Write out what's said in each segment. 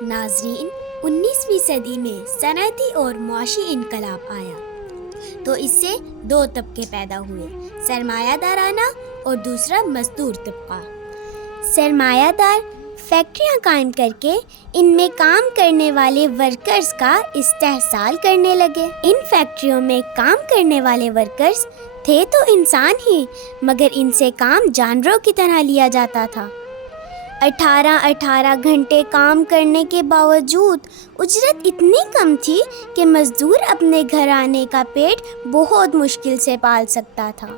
ناظرین، 19ویں صدی میں صنعتی اور معاشی انقلاب آیا تو اس سے دو طبقے پیدا ہوئے، سرمایہ دارانہ اور دوسرا مزدور طبقہ۔ سرمایہ دار فیکٹریاں قائم کر کے ان میں کام کرنے والے ورکرز کا استحصال کرنے لگے۔ ان فیکٹریوں میں کام کرنے والے ورکرز تھے تو انسان ہی، مگر ان سے کام جانوروں کی طرح لیا جاتا تھا۔ 18 گھنٹے کام کرنے کے باوجود اجرت اتنی کم تھی کہ مزدور اپنے گھرانے کا پیٹ بہت مشکل سے پال سکتا تھا۔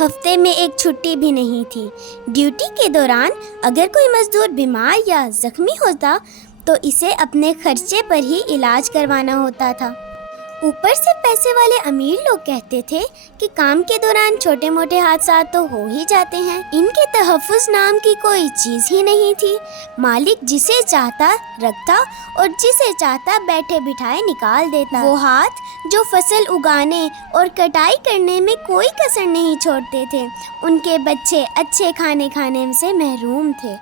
ہفتے میں ایک چھٹی بھی نہیں تھی۔ ڈیوٹی کے دوران اگر کوئی مزدور بیمار یا زخمی ہوتا تو اسے اپنے خرچے پر ہی علاج کروانا ہوتا تھا۔ اوپر سے پیسے والے امیر لوگ کہتے تھے کہ کام کے دوران چھوٹے موٹے حادثات تو ہو ہی جاتے ہیں، ان کے تحفظ نام کی کوئی چیز ہی نہیں تھی۔ مالک جسے چاہتا رکھتا اور جسے چاہتا بیٹھے بٹھائے نکال دیتا۔ وہ ہاتھ جو فصل اگانے اور کٹائی کرنے میں کوئی کسر نہیں چھوڑتے تھے، ان کے بچے اچھے کھانے کھانے سے محروم تھے۔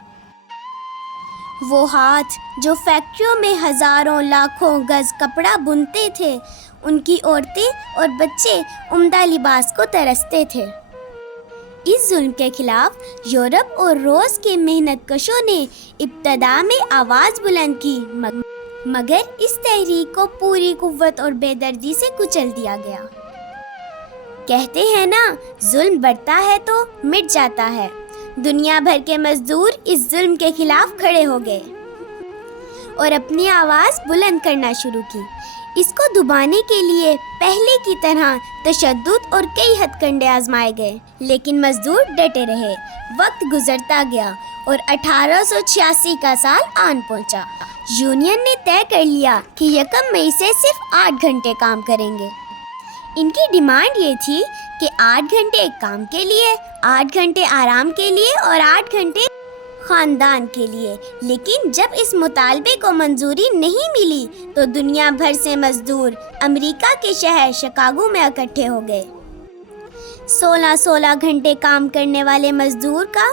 وہ ہاتھ جو فیکٹریوں میں ہزاروں لاکھوں گز کپڑا بنتے تھے، ان کی عورتیں اور بچے عمدہ لباس کو ترستے تھے۔ اس ظلم کے خلاف یورپ اور روس کے محنت کشوں نے ابتدا میں آواز بلند کی، مگر اس تحریک کو پوری قوت اور بے دردی سے کچل دیا گیا۔ کہتے ہیں نا، ظلم بڑھتا ہے تو مٹ جاتا ہے۔ دنیا بھر کے مزدور اس ظلم کے خلاف کھڑے ہو گئے اور اپنی آواز بلند کرنا شروع کی۔ اس کو دبانے کے لیے پہلے کی طرح تشدد اور کئی ہتھ کنڈے آزمائے گئے، لیکن مزدور ڈٹے رہے۔ وقت گزرتا گیا اور 1886 کا سال آن پہنچا۔ یونین نے طے کر لیا کہ 1 مئی سے صرف 8 گھنٹے کام کریں گے۔ ان کی ڈیمانڈ یہ تھی کہ 8 گھنٹے کام کے لیے، 8 گھنٹے آرام کے لیے اور 8 گھنٹے خاندان کے لیے۔ لیکن جب اس مطالبے کو منظوری نہیں ملی تو دنیا بھر سے مزدور امریکہ کے شہر شکاگو میں اکٹھے ہو گئے۔ 16 گھنٹے کام کرنے والے مزدور کا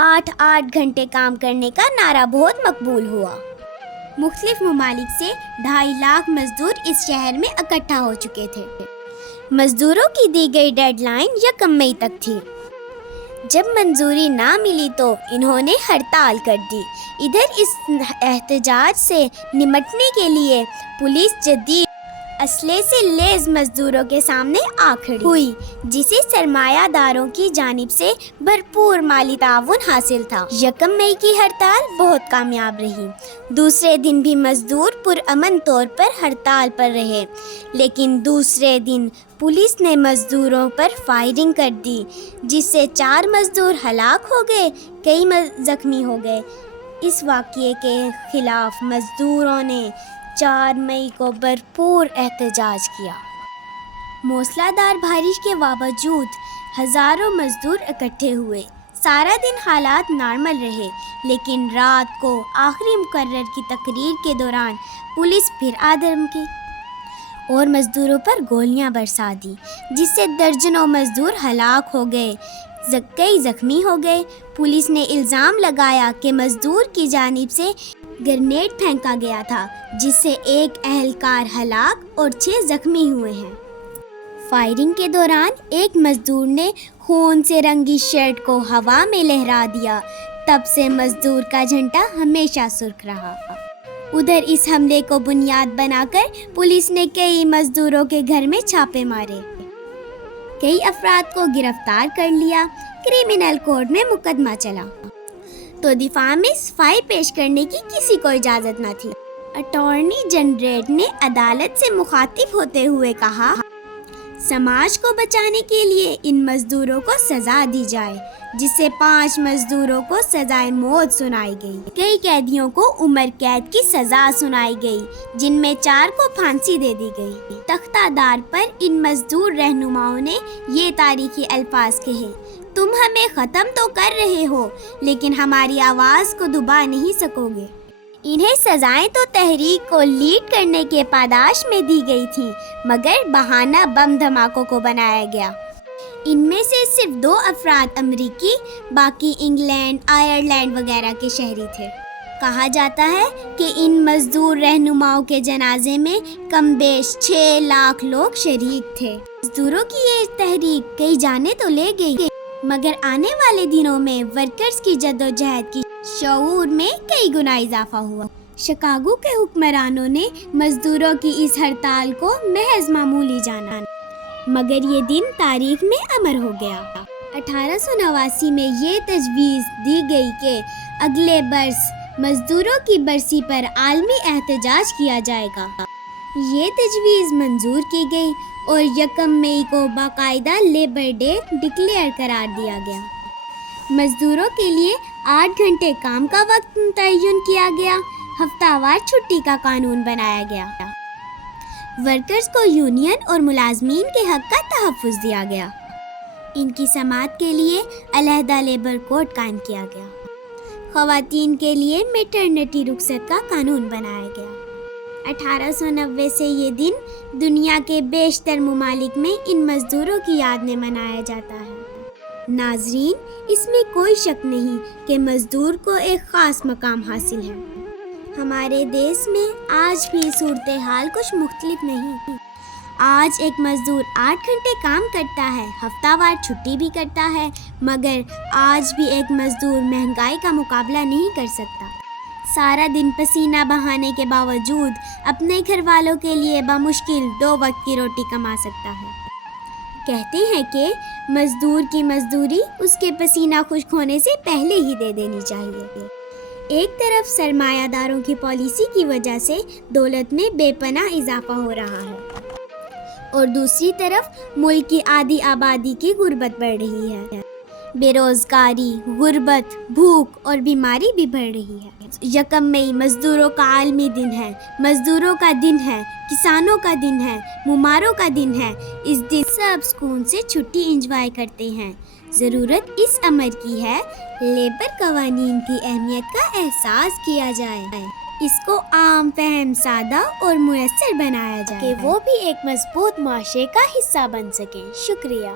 8 گھنٹے کام کرنے کا نعرہ بہت مقبول ہوا۔ مختلف ممالک سے 2.5 لاکھ مزدور اس شہر میں اکٹھا ہو چکے تھے۔ مزدوروں کی دی گئی ڈیڈ لائن 1 مئی تک تھی۔ جب منظوری نہ ملی تو انہوں نے ہڑتال کر دی۔ ادھر اس احتجاج سے نمٹنے کے لیے پولیس جدید اسلحے سے لیس مزدوروں کے سامنے آ کھڑی ہوئی، جسے سرمایہ داروں کی جانب سے بھرپور مالی تعاون حاصل تھا۔ 1 مئی کی ہڑتال بہت کامیاب رہی۔ دوسرے دن بھی مزدور پرامن طور پر ہڑتال پر رہے، لیکن دوسرے دن پولیس نے مزدوروں پر فائرنگ کر دی، جس سے 4 مزدور ہلاک ہو گئے، کئی زخمی ہو گئے۔ اس واقعے کے خلاف مزدوروں نے 4 مئی کو بھرپور احتجاج کیا۔ موسلا دھار بارش کے باوجود ہزاروں مزدور اکٹھے ہوئے۔ سارا دن حالات نارمل رہے، لیکن رات کو آخری مقرر کی تقریر کے دوران پولیس پھر آ دھمکی اور مزدوروں پر گولیاں برسا دی، جس سے درجنوں مزدور ہلاک ہو گئے، کئی زخمی ہو گئے۔ پولیس نے الزام لگایا کہ مزدور کی جانب سے گرنیڈ پھینکا گیا تھا، جس سے 1 اہلکار ہلاک اور 6 زخمی ہوئے ہیں۔ فائرنگ کے دوران ایک مزدور نے خون سے رنگی شرٹ کو ہوا میں لہرا دیا۔ تب سے مزدور کا جھنڈا ہمیشہ سرخ رہا۔ ادھر اس حملے کو بنیاد بنا کر پولیس نے کئی مزدوروں کے گھر میں چھاپے مارے، کئی افراد کو گرفتار کر لیا۔ کریمنل کوڈ میں مقدمہ چلا تو دفاع میں صفائی پیش کرنے کی کسی کو اجازت نہ تھی۔ اٹارنی جنرل نے عدالت سے مخاطب ہوتے ہوئے کہا، سماج کو بچانے کے لیے ان مزدوروں کو سزا دی جائے، جس سے 5 مزدوروں کو سزائے موت سنائی گئی۔ کئی قیدیوں کو عمر قید کی سزا سنائی گئی، جن میں 4 کو پھانسی دے دی گئی۔ تختہ دار پر ان مزدور رہنماؤں نے یہ تاریخی الفاظ کہے، تم ہمیں ختم تو کر رہے ہو، لیکن ہماری آواز کو دبا نہیں سکو گے۔ انہیں سزائیں تو تحریک کو لیڈ کرنے کے پاداش میں دی گئی تھیں، مگر بہانہ بم دھماکوں کو بنایا گیا۔ ان میں سے صرف 2 افراد امریکی، باقی انگلینڈ، آئرلینڈ وغیرہ کے شہری تھے۔ کہا جاتا ہے کہ ان مزدور رہنماؤں کے جنازے میں کم بیش 6 لاکھ لوگ شریک تھے۔ مزدوروں کی یہ تحریک کئی جانے تو لے گئی، مگر آنے والے دنوں میں ورکرز کی جدوجہد کی شعور میں کئی گنا اضافہ ہوا۔ شکاگو کے حکمرانوں نے مزدوروں کی اس ہڑتال کو محض معمولی جانا، مگر یہ دن تاریخ میں امر ہو گیا۔ 1889 میں یہ تجویز دی گئی کہ اگلے برس مزدوروں کی برسی پر عالمی احتجاج کیا جائے گا۔ یہ تجویز منظور کی گئی اور 1 مئی کو باقاعدہ لیبر ڈے ڈکلیئر قرار دیا گیا۔ مزدوروں کے لیے 8 گھنٹے کام کا وقت متعین کیا گیا، ہفتہ وار چھٹی کا قانون بنایا گیا۔ ورکرز کو یونین اور ملازمین کے حق کا تحفظ دیا گیا۔ ان کی سماعت کے لیے علیحدہ لیبر کورٹ قائم کیا گیا۔ خواتین کے لیے میٹرنٹی رخصت کا قانون بنایا گیا۔ 1890 سے یہ دن دنیا کے بیشتر ممالک میں ان مزدوروں کی یاد میں منایا جاتا ہے۔ ناظرین، اس میں کوئی شک نہیں کہ مزدور کو ایک خاص مقام حاصل ہے۔ ہمارے دیش میں آج بھی صورتحال کچھ مختلف نہیں۔ آج ایک مزدور 8 گھنٹے کام کرتا ہے، ہفتہ وار چھٹی بھی کرتا ہے، مگر آج بھی ایک مزدور مہنگائی کا مقابلہ نہیں کر سکتا۔ سارا دن پسینہ بہانے کے باوجود اپنے گھر والوں کے لیے بمشکل 2 وقت کی روٹی کما سکتا ہے۔ کہتے ہیں کہ مزدور کی مزدوری اس کے پسینہ خشک ہونے سے پہلے ہی دے دینی چاہیے۔ ایک طرف سرمایہ داروں کی پالیسی کی وجہ سے دولت میں بے پناہ اضافہ ہو رہا ہے، اور دوسری طرف ملک کی آدھی آبادی کی غربت بڑھ رہی ہے۔ بے روزگاری، غربت، بھوک اور بیماری بھی بڑھ رہی ہے۔ 1 مئی مزدوروں کا عالمی دن ہے، مزدوروں کا دن ہے، کسانوں کا دن ہے، مماروں کا دن ہے۔ اس دن سب سکون سے چھٹی انجوائے کرتے ہیں۔ ضرورت اس امر کی ہے لیبر قوانین کی اہمیت کا احساس کیا جائے، اس کو عام فہم سادہ اور میسر بنایا جائے کہ وہ بھی ایک مضبوط معاشرے کا حصہ بن سکیں۔ شکریہ۔